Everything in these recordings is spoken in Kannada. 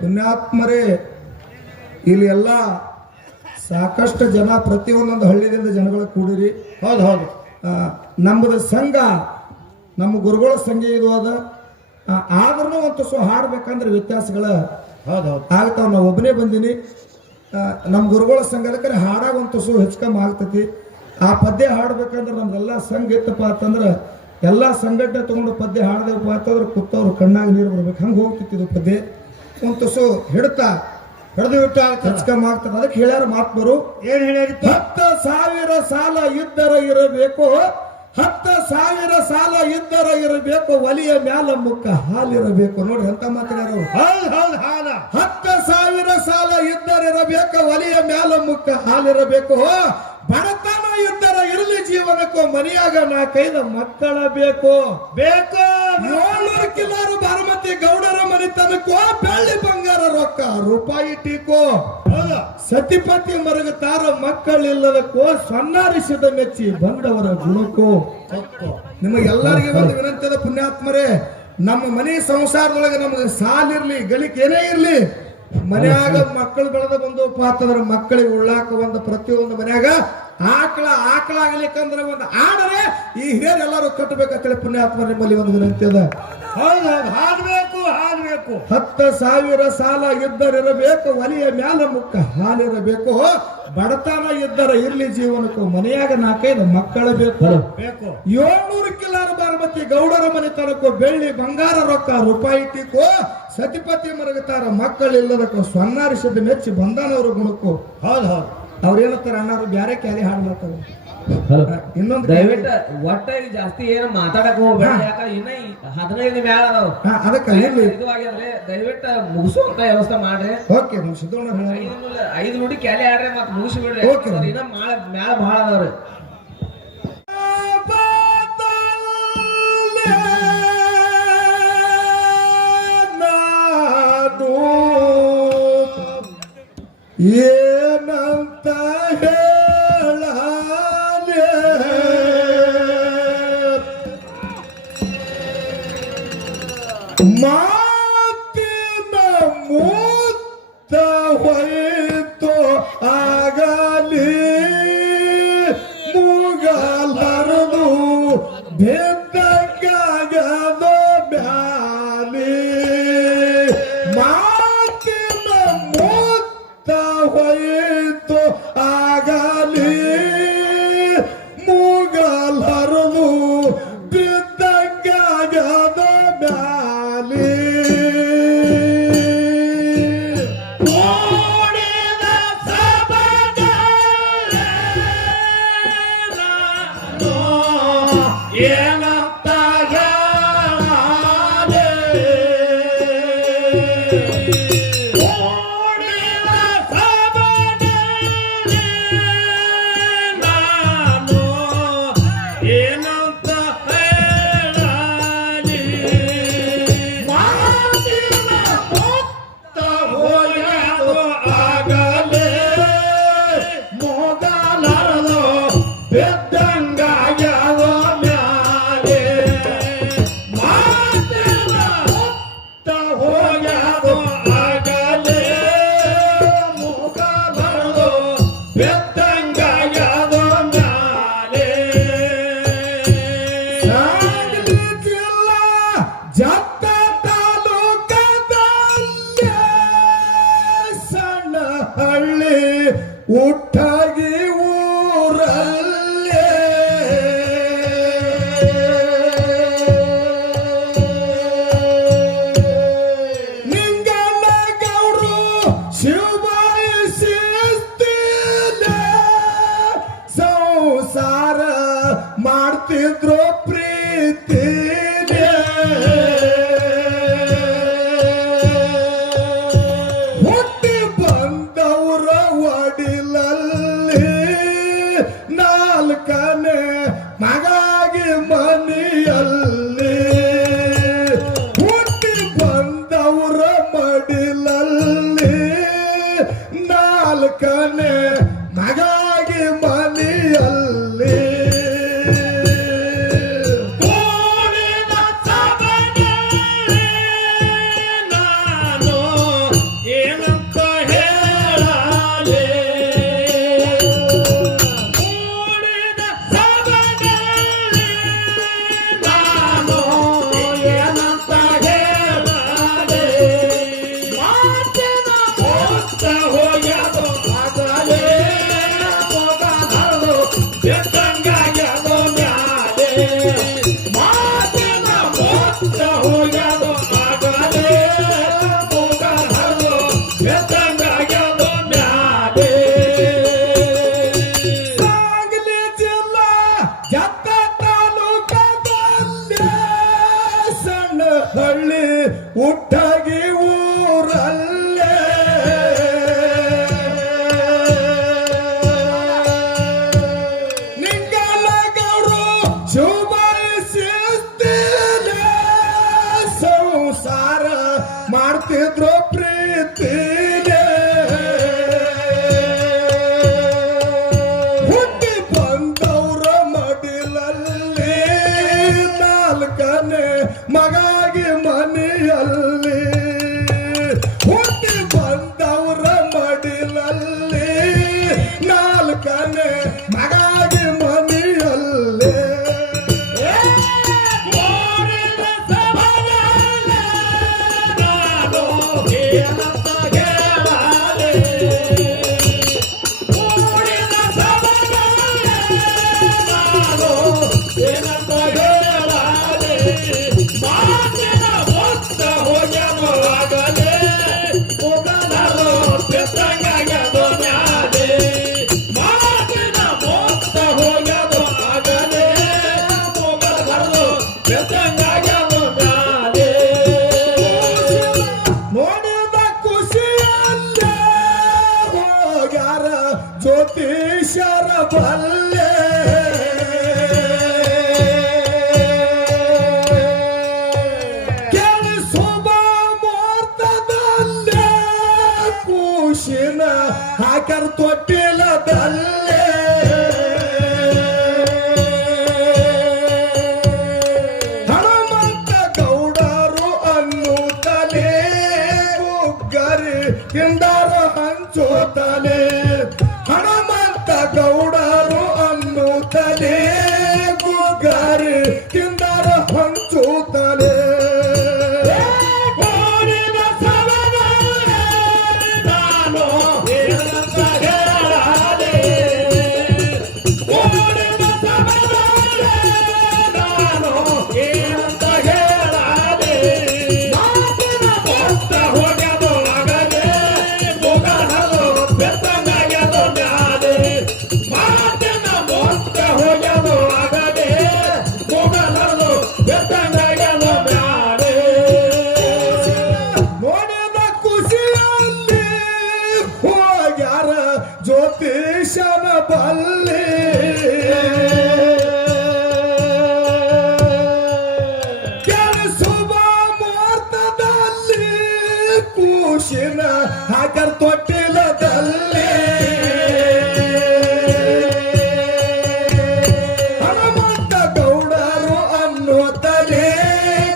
ಪುಣ್ಯಾತ್ಮರೇ ಇಲ್ಲಿ ಎಲ್ಲ ಸಾಕಷ್ಟು ಜನ ಪ್ರತಿಯೊಂದೊಂದು ಹಳ್ಳಿಯಿಂದ ಜನಗಳು ಕೂಡಿರಿ. ಹೌದು ಹೌದು. ನಮ್ಮದು ಸಂಘ ನಮ್ಮ ಗುರುಗಳ ಸಂಘ ಇದು ಅದ. ಆದ್ರೂ ಒಂದು ಸೊ ಹಾಡ್ಬೇಕಂದ್ರೆ ವ್ಯತ್ಯಾಸಗಳ ಹೌದೌದು ಆಗ್ತಾವ. ನಾವು ಒಬ್ಬನೇ ಬಂದೀನಿ. ನಮ್ಮ ಗುರುಗಳ ಸಂಘದಕ್ಕೆ ಹಾಡಾಗ ಒಂದು ತುಸು ಹೆಚ್ಚು ಆಗ್ತೈತಿ. ಆ ಪದ್ಯ ಹಾಡ್ಬೇಕಂದ್ರೆ ನಮ್ದೆಲ್ಲ ಸಂಘ ಇತ್ತಪ್ಪ ಅಂತಂದ್ರೆ ಎಲ್ಲ ಸಂಘಟನೆ ತಗೊಂಡು ಪದ್ಯ ಹಾಡ್ದಪ್ಪ ಅಂತಂದ್ರೆ ಕೂತವ್ರು ಕಣ್ಣಾಗ ನೀರು ಬರ್ಬೇಕು. ಹಂಗೆ ಹೋಗ್ತಿತ್ತು ಪದ್ಯ. ಒಂದು ತುಸು ಹಿಡಿದು ಬಿಟ್ಟು ಹೆಚ್ಚಕಮ್ಮ ಆಗ್ತದೆ. ಅದಕ್ಕೆ ಹೇಳ್ಯಾರ ಮಾತ್ಮರು. ಏನ್ ಹೇಳ್ಯಾರ? 10,000 ಸಾಲ ಇದ್ದರ ಇರಬೇಕು, 10,000 ಸಾಲ ಇದ್ದರ ಇರಬೇಕು, ಒಲಿಯ ಮ್ಯಾಲ ಮುಕ್ಕ ಹಾಲಿರಬೇಕು. ನೋಡ್ರಿ ಎಂತ ಮಾತಾಡ್ಯಾರ. 10,000 ಸಾಲ ಇದ್ದರಿರಬೇಕು, ಒಲಿಯ ಮ್ಯಾಲ ಮುಕ್ಕ ಹಾಲಿರಬೇಕು, ಬಡತನ ಇದ್ದರ ಇರಲಿ ಜೀವನಕ್ಕೂ, ಮನೆಯಾಗ 4-5 ಮಕ್ಕಳ ಬೇಕು. 700 ಕಿಲೋರು ಬಾರಮತಿ ಗೌಡರ ಮನೆತನಕ್ಕೋ, ಬೆಳ್ಳಿ ಬಂಗಾರ ರೊಕ್ಕ ರೂಪಾಯಿ ಟೀಕೋ, ಸತಿಪತಿ ಮರಗುತ್ತಾರ ಮಕ್ಕಳಿಲ್ಲದಕ್ಕೋ, ಸನ್ನಾರಿಸಿದ ಮೆಚ್ಚಿ ಬಂದವರ ಗುಣಕ್ಕೋ. ನಿಮಗೆಲ್ಲರಿಗೆ ಒಂದು ವಿನಂತಿದ ಪುಣ್ಯಾತ್ಮರೇ, ನಮ್ಮ ಮನೆ ಸಂಸಾರದೊಳಗೆ ನಮಗೆ ಸಾಲಿರ್ಲಿ ಗಳಿಕೆ ಏನೇ ಇರ್ಲಿ, ಮನ್ಯಾಗ ಮಕ್ಕಳು ಬೆಳೆದ ಬಂದಪ್ಪ ಅಂತಂದ್ರೆ ಮಕ್ಕಳಿಗೆ ಉಳ್ಳಾಕ ಒಂದು ಪ್ರತಿಯೊಂದು ಮನ್ಯಾಗ ಆಕಳಾಗ್ಲಿಕ್ಕಂದ್ರೆ ಒಂದು ಆಡರೆ ಈ ಹಿರಿಯರು ಎಲ್ಲರೂ ಕಟ್ಟಬೇಕಂತೇಳಿ ಪುಣ್ಯಾತ್ಮ ನಿಮ್ಮಲ್ಲಿ ಒಂದು ವಿನಂತಿ ಅದ. ಹಾಡ್ಬೇಕು. 10,000 ಸಾಲ ಇದ್ದರಿರಬೇಕು, ಒಲಿಯ ಮ್ಯಾಲ ಮುಕ್ಕ ಹಾಲಿರಬೇಕು, ಬಡತನ ಇದ್ದರ ಇರ್ಲಿ ಜೀವನಕ್ಕೂ, ಮನೆಯಾಗ 4-5 ಮಕ್ಕಳು ಬೇಕು. 700 ಕಿಲೋರು ಬಾರಮತಿ ಗೌಡರ ಮನೆತನಕ್ಕೂ, ಬೆಳ್ಳಿ ಬಂಗಾರ ರೊಕ್ಕ ರೂಪಾಯಿ ಟೀಕೋ, ಸತಿಪತಿ ಮರಗುತ್ತಾರ ಮಕ್ಕಳಿಲ್ಲದಕ್ಕೂ, ಸನ್ನಾರಿಸಿದ ಮೆಚ್ಚಿ ಬಂದಾನವ್ರ ಗುಣಕ್ಕೂ. ಹೌದು. ಅವ್ರೇನಂತಾರ ಅಣ್ಣಾರು ಬ್ಯಾರೆ ಕ್ಯಾಲಿ ಹಾಡ್ಲತ್ತಾರ. ಇನ್ನೊಂದು ದಯವಿಟ್ಟು ಒಟ್ಟ ಜಾಸ್ತಿ ಏನು ಮಾತಾಡಕ್ ಹೋಗ್ಬೇಡ. ಯಾಕಂದ್ರೆ ಇನ್ನ 15 ಮ್ಯಾಲ ಅದಾವ. ಅದಕ್ಕೆ ಇದು ಆಗ್ಯದ್ರಿ. ದಯವಿಟ್ಟು ಮುಗಿಸುವಂತ ವ್ಯವಸ್ಥೆ ಮಾಡ್ರಿ. ಓಕೆ. ನಮ್ ಸಿದ್ದಣ್ಣ 5 ನುಡಿ ಕ್ಯಾಲಿ ಆಡ್ರಿ ಮತ್ತೆ ಮುಗಿಸಿ ಬಿಡ್ರಿ. ಇನ್ನ ಮ್ಯಾಲ ಬಹಳ ಅದಾವ್ರಿ. ಏನಂತ ಹೇಳಲೆ ಮಾತಿನ ಮೂತ್ತ ಹೋಯಿತು ಆಗಲಿ, ಮೂಗಲರದು ಬೆದ್ದಗಾಗದ ಬ್ಯಾಲಿ, ಮಾತಿನ ಮೂತ್ತ ಹೋಯಿತು ಆಗಲಿ, ಮೂಗಲರದು ಬಿದ್ದಗಾಗದ ಬ್ಯಾಲಿ. ಉಟ್ಟಾಗಿ ಊರಲ್ಲೇ ನಿಂಗಣ್ಣ ಗೌಡ್ರು ಶಿವಬಾಯಿ ಶಿಸ್ತಿಲೆ ಸಂಸಾರ ಮಾಡ್ತಿದ್ರು ಪ್ರೀತಿಲೆ. ಹುಟ್ಟಿ ಬಂದವರ ಒಡಿಲಲ್ಲಿ 4ನೇ ಮಗಾಗಿ ಮನೆಯಲ್ಲಿ, ಹುಟ್ಟಿ ಬಂದವರ ಮಡಿಲಲ್ಲಿ 4ನೇ ಮಗಾಗಿ ಮನೆಯಲ್ಲಿ. ಏನಂತ ಹೇಳಾದೆ ಕೂಡಿದ ಸಭೆಯಲ್ಲಿ ನಾನು ಏನಂತ ಹೇಳಾದೆ ಮಾತಿನ ಮೊತ್ತ ಹೋಗ್ಯನು ಆಗಲೇ ಮುಗನರು ಬೆತ್ತಂಗಾಗ್ಯದು ಮ್ಯಾಲೆ ಮಾತಿನ ಮೊತ್ತ ಹೋಗ್ಯದು ಆಗಲೇ ಮುಗನರು ಬೆತ್ತಂಗಾಗ್ಯದು ಮ್ಯಾಲೆ ನೋಡಿದ ಖುಷಿಯಲ್ಲೇ ಹೋಗ್ಯಾರ ಜ್ಯೋತಿಷರ ಬಲ್ಲೆ ಶುಭ ಮುಹೂರ್ತದಲ್ಲೇ ಖುಷಿನ ಹಾಕರ್ ತೊಟ್ಟಿಲದಲ್ಲೇ ಹನುಮಂತ ಗೌಡರು ಅನ್ನುತ್ತಲೇ ಗುಗ್ಗರಿ ತಿಂದಾರ ಹಂಚುತ್ತಲೇ ಹನುಮಂತ ಗೌಡರು ಅನ್ನುತ್ತಲೇ ಗುಗ್ಗರಿ ತಿಂದಾರ ಹಂಚುತ್ತಲೇ ನಾನು ಏನಂತ ಹೇಳಾದೆ ಓಡಿದ ಸಮಯದಲ್ಲಿ ನಾನು ಏನಂತ ಹೇಳಾದೆ ಮಾತಿನ ಮೊತ್ತ ಹೋಗ್ಯದು ಆಗಲೇ ಮುಗನರು ಬೆತ್ತಂಗಾಗ್ಯದು ಮ್ಯಾಲೆ ಮಾತಿನ ಮೊತ್ತ ಹೋಗ್ಯದು ಆಗಲೇ ಮುಗನರು ಬೆತ್ತಂಗಾಗ್ಯದು ಮ್ಯಾಲೆ ನೋಡಿದ ಖುಷಿಯಲ್ಲಿ ಹೋಗ್ಯಾರ ಜ್ಯೋತಿಷನ ಬಲ್ಲಿ ಶುಭ ಮುಹೂರ್ತದಲ್ಲಿ ಖುಷಿನ ಹಾಕರ್ ತೊಟ್ಟಿಲದಲ್ಲಿ ಹನುಮಂತ ಗೌಡರು ಅನ್ನುತ್ತಲೇ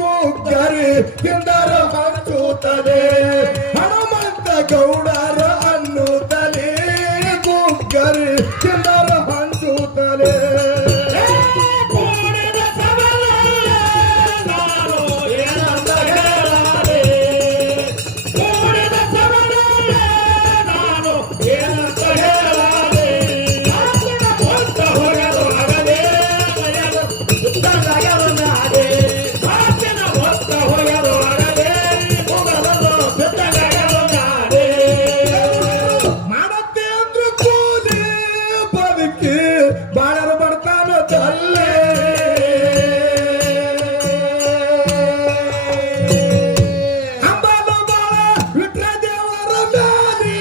ಗುಗ್ಗರಿ ತಿಂದರ ಹಂಚುತ್ತದೆ ಹನುಮಂತ ಗೌಡರ ಅನ್ನುತ್ತಲೇ ಗುಗ್ಗರಿ ತಿಂದರ ಹಂಚುತ್ತದೆ ಕೂಡಿದ ಸಭೆಯಲ್ಲಿ ನಾನು ಏನಂತ ಹೇಳಾದೆ ಕೂಡಿದ ಸಭೆಯಲ್ಲಿ ನಾನು ಏನಂತ ಹೇಳಾದೆ ಮಾತಿನ ಮೊತ್ತ ಹೋಗಲು ಆಗಲೇ ಸುತ್ತಲಾಗಲು ನಾಡೆ ಮಾತಿನ ಮೊತ್ತ ಹೋಗಲು ಆಗಲೇ ಮುಗಲಲು ಸುತ್ತಲಾಗಲು ನಾಡೆ ಮಾಡತ್ತೇಂದ್ರು ಕೂಲಿ ಬದುಕಿ ಬಾಳರು ಬಡ್ತಾನದಲ್ಲೇ ಅಂಬಾಲು ಬಾಳ ವಿಟ್ರ ದೇವರ ಮ್ಯಾಲಿ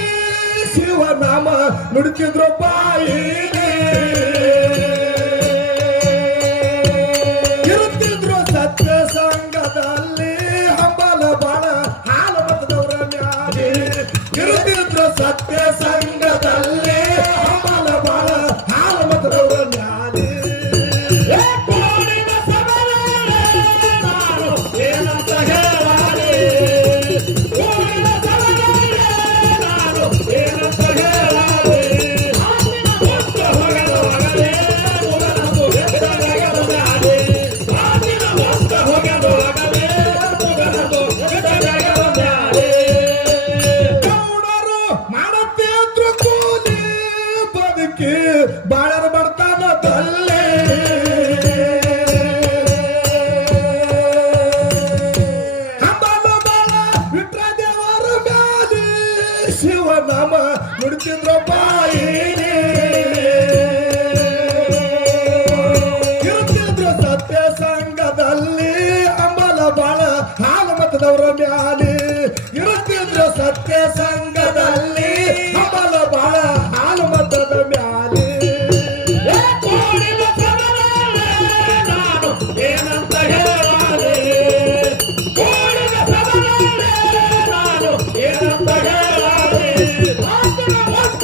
ಶಿವನಾಮ ನುಡಿತಿದ್ರು ಬಾಯಿಗೆ ಇರುತ್ತಿದ್ರು ಸತ್ಯ ಸಂಘದಲ್ಲಿ ಹಂಬಲ ಬಾಳ ಹಾಲು ಮತದವರ ಮ್ಯಾಲಿ ಇರುತ್ತಿದ್ರು ಸತ್ಯ ಸಂಘದಲ್ಲಿ ಹಂಬಲ ಬಾಳ ಹಾಲು ಮತದವರ ಮ್ಯಾಲಿ ಕೂಡಿದ ಸಭೆಯಲ್ಲಿ ನಾನು ಏನಂತ ಹೇಳಾದೆ ಕೂಡಿದ ಸಭೆಯಲ್ಲಿ ನಾನು ಏನಂತ ಹೇಳಾದೆ ಮಾತಿನ ಮೊತ್ತ ಹೋಗಲು ಆಗಲೇ ಮುಗನರು ಬೆತ್ತಂಗಾಗ್ಯದು ಮ್ಯಾಲೆ ಮಾತಿನ ಮೊತ್ತ ಹೋಗಲು ಆಗಲೇ ಮುಗನರು ಬೆತ್ತಂಗಾಗ್ಯದು ಮ್ಯಾಲೆ ಗೌಡರು ಮಾಡತ್ತೇಂದ್ರು ಕೂಲಿ ಬದುಕಿ ಬಾಳರು ಬಡ್ತಾನದಲ್ಲೇ ಅಂಬಾಲು ಬಾಳ ವಿಟ್ರ ದೇವರ ಮ್ಯಾಲಿ ಶಿವನಾಮ ನುಡಿತಿದ್ರು ಬಾಯಿಗೆ ಇರುತ್ತಿದ್ರು ಸತ್ಯ ಸಂಘದಲ್ಲಿ ಅಂಬಲ ಬಾಳ ಹಾಲು ಮತದವರ ಮ್ಯಾಲಿ ಇರುತ್ತಿದ್ರು ಸತ್ಯ ಸಂಘದಲ್ಲಿ ಅಂಬಲ ಬಾಳ ಹಾಲು ಮತದ ಮ್ಯಾಲಿ ಕೂಡಿದ ಸಭೆಯಲ್ಲಿ ನಾನು ಏನಂತ ಹೇಳಾದೆ ಕೂಡಿದ ಸಭೆಯಲ್ಲಿ ನಾನು ಏನಂತ ಹೇಳಾದೆ ಮಾತಿನ ಮೊತ್ತ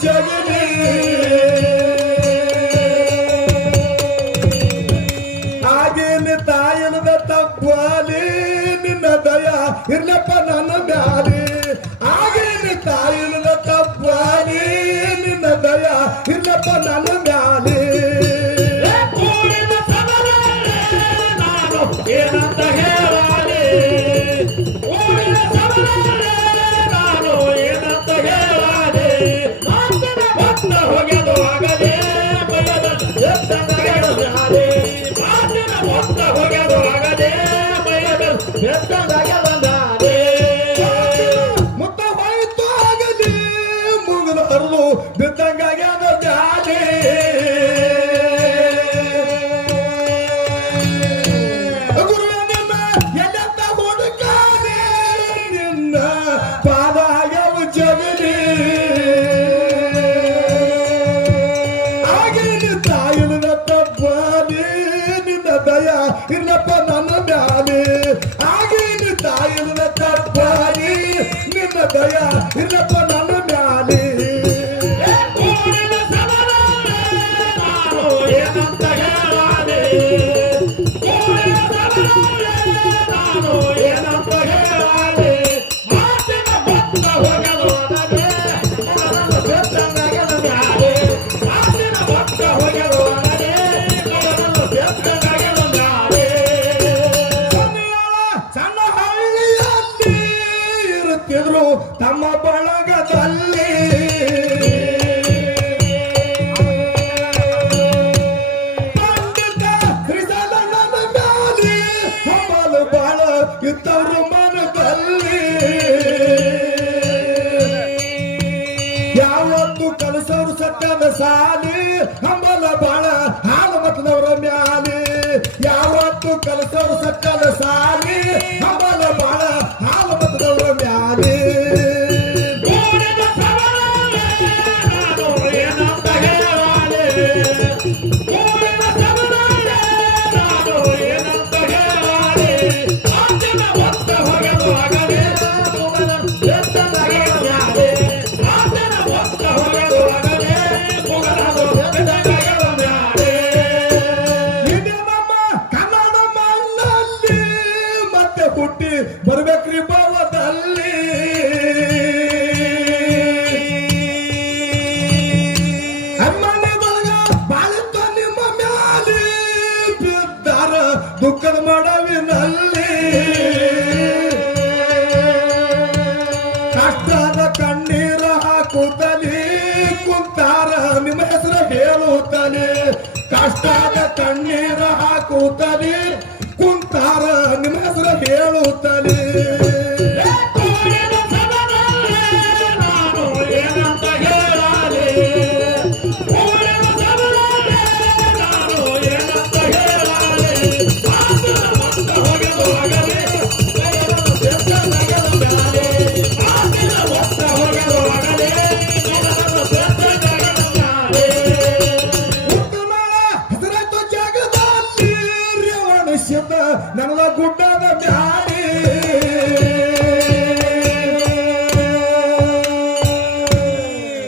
ಜಗಲಿ ಹಾಗೇನೆ ತಾಯನದ ತಪ್ಪಲಿ ನಿನ್ನ ದಯ ಇರ್ಲಪ್ಪ ನನ್ನ ಮ್ಯಾಲಿ ಹಾಗೇನೆ ತಾಯನದ ತಪ್ಪಲಿ ನಿನ್ನ ದಯ ಇರ್ಲಪ್ಪ ನನ್ನ ಮ್ಯಾಲಿ ಏನಂತ ಹೇಳಾಲಿ ಊರಿನ ಸಭೆಯಲ್ಲಿ ನಾನು ಏನಂತ ಹೇಳಾಲಿ ಮಾತಿನ ಭಕ್ತ ಹೋಗ್ಯದು ಆಗಲೇ ಬಯದ ಬೆತ್ತಂಗಾಗಲಿ ಮಾತಿನ ಭಕ್ತ ಹೋಗ್ಯದು ಆಗಲೇ ಬಯದ ಬೆತ್ತಂಗಾಗಲಿ ಮುತ್ತ ಹೋಯ್ತು ಆಗಲಿ ಮುಗಿದು ಹರಿದು ಬಿದ್ದಂಗಾಗ್ಯದ ಜಾಲಿ ಇಲ್ಲಪ್ಪ ನನ್ನ ಮ್ಯಾಲೆ ಆಗೇನ ತಾಯಿನ ತಪ್ಪಾಗಿ ನಿನ್ನ ದಯ ಇಲ್ಲಪ್ಪ ನನ್ನ ಮ್ಯಾಲೆ ಊರಿನ ಸಭೆಯಲ್ಲಿ ನಾನು ಏನಂತ ಹೇಳಾಲಿ ಊರಿನ ಸಭೆಯಲ್ಲಿ ನಾನು ಏನಂತ ಹೇಳಾಲಿ ಮಾತಿನ ಭಕ್ತ ಹೋಗಲು ನನಗೆ ಮನದ ಬೆತ್ತಂಗಾಗಲಿ ಮಾತಿನ ಭಕ್ತ ಹೋಗಲು ನನಗೆ ಮನದ ಬೆತ್ತಂಗಾಗಲಿ ಸಣ್ಣ ಹಳ್ಳಿಯಲ್ಲಿ ಇರುತ್ತಿದ್ರು ತಮ್ಮ ಬಳಗದಲ್ಲಿ ಪಂಡಿತ ಶ್ರೀಸಲಣ್ಣನ ಮ್ಯಾಲಿ ಹಂಬಲು ಬಾಳ ಇದ್ದವರು ಮನದಲ್ಲಿ ಯಾವತ್ತು ಕಲಿಸೋರು ಸತ್ಯದ ಸಾಲಿ ಹಂಬಲ ಬಾಳ ಹಾಲು ಮತದವರ ಮ್ಯಾಲಿ ಯಾವತ್ತು ಕಲಿಸೋರು ಸತ್ಯದ ಸಾಲಿ ಹಂಬಲ ಬಾಳ ಹಾಲು ಮತದವರ ಮ್ಯಾಲಿ ಊರಿನ ಸಭೆಯಲ್ಲಿ ನಾನು ಏನಂತ ಹೇಳಾಲಿ ಊರಿನ ಸಭೆಯಲ್ಲಿ ನಾನು ಏನಂತ ಹೇಳಾಲಿ ಮಾತಿನ ಭಕ್ತ ಹೋಗಲು ಆಗಲೇ ಮುಗದ ಬೆತ್ತಂಗಾಗಲಿ ಮಾತಿನ ಭಕ್ತ ಹೋಗಲು ಆಗಲೇ ಮುಗದ ಬೆತ್ತಂಗಾಗಲಿ ಇದು ನಮ್ಮ ಕನ್ನಡ ಮಣ್ಣಲ್ಲಿ ಮತ್ತೆ ಹುಟ್ಟಿ ಬರ್ಬೇಕ್ರಿ ಭಾವದಲ್ಲಿ ಅಮ್ಮನೆ ಬಳಗ ಬಾಳಿತ್ತು ನಿಮ್ಮ ಮ್ಯಾಲಿ ಬಿದ್ದಾರ ದುಃಖದ ಮಾಡವಿನಲ್ಲಿ ಕಷ್ಟದ ಕಣ್ಣೀರ ಹಾಕುತ್ತಲೇ ಕುಂತಾರ ನಿಮ್ಮ ಹೆಸರು ಹೇಳುತ್ತಲೇ ಕಷ್ಟದ ಕಣ್ಣೀರ ಹಾಕುತ್ತಲೇ ಕುಂತಾರ ನಿಮ್ಮ ಹೆಸರು ಹೇಳುತ್ತಲೇ ಊರಿನ ಸಭೆಯಲ್ಲಿ ನಾನು ಏನಂತ ಹೇಳಾಲಿ ಊರಿನ ಸಭೆಯಲ್ಲಿ ನಾನು ಏನಂತ ಹೇಳಾಲಿ ಮಾತಿನ ಭಕ್ತ ಹೋಗಲು ಆಗಲೇ ಮನದ ಬೆತ್ತಂಗಾಗಲಿ ಮಾತಿನ ಭಕ್ತ ಹೋಗಲು ಆಗಲೇ ಮನದ ಬೆತ್ತಂಗಾಗಲಿ ಉತ್ತಮಾಳ ಹೆಸರಾಯ್ತು ಜಗದಲ್ಲಿ ರೇವಣ ಶಬ್ದ ನನ್ನ ಗುಡ್ಡದ ಮ್ಯಾಲಿ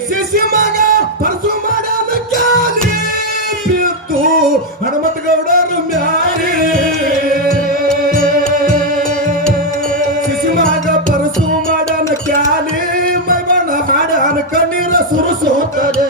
ಶಿಶಿ ಮಗ ಪರಸು ಮಾಡ್ಯಾನ ಕ್ಯಾಲಿ ಬಿತ್ತು ಹನುಮತ ಗೌಡರು ಮ್ಯಾಲಿ ಶಿಶಿ ಮಗ ಪರಸು ಮಾಡ್ಯಾನ ಕ್ಯಾಲಿ ಮೈ ಬಣ್ಣ ಹಾಡ್ಯಾನ ಕಣ್ಣೀರ ಸುರಿಸೋತಾರೆ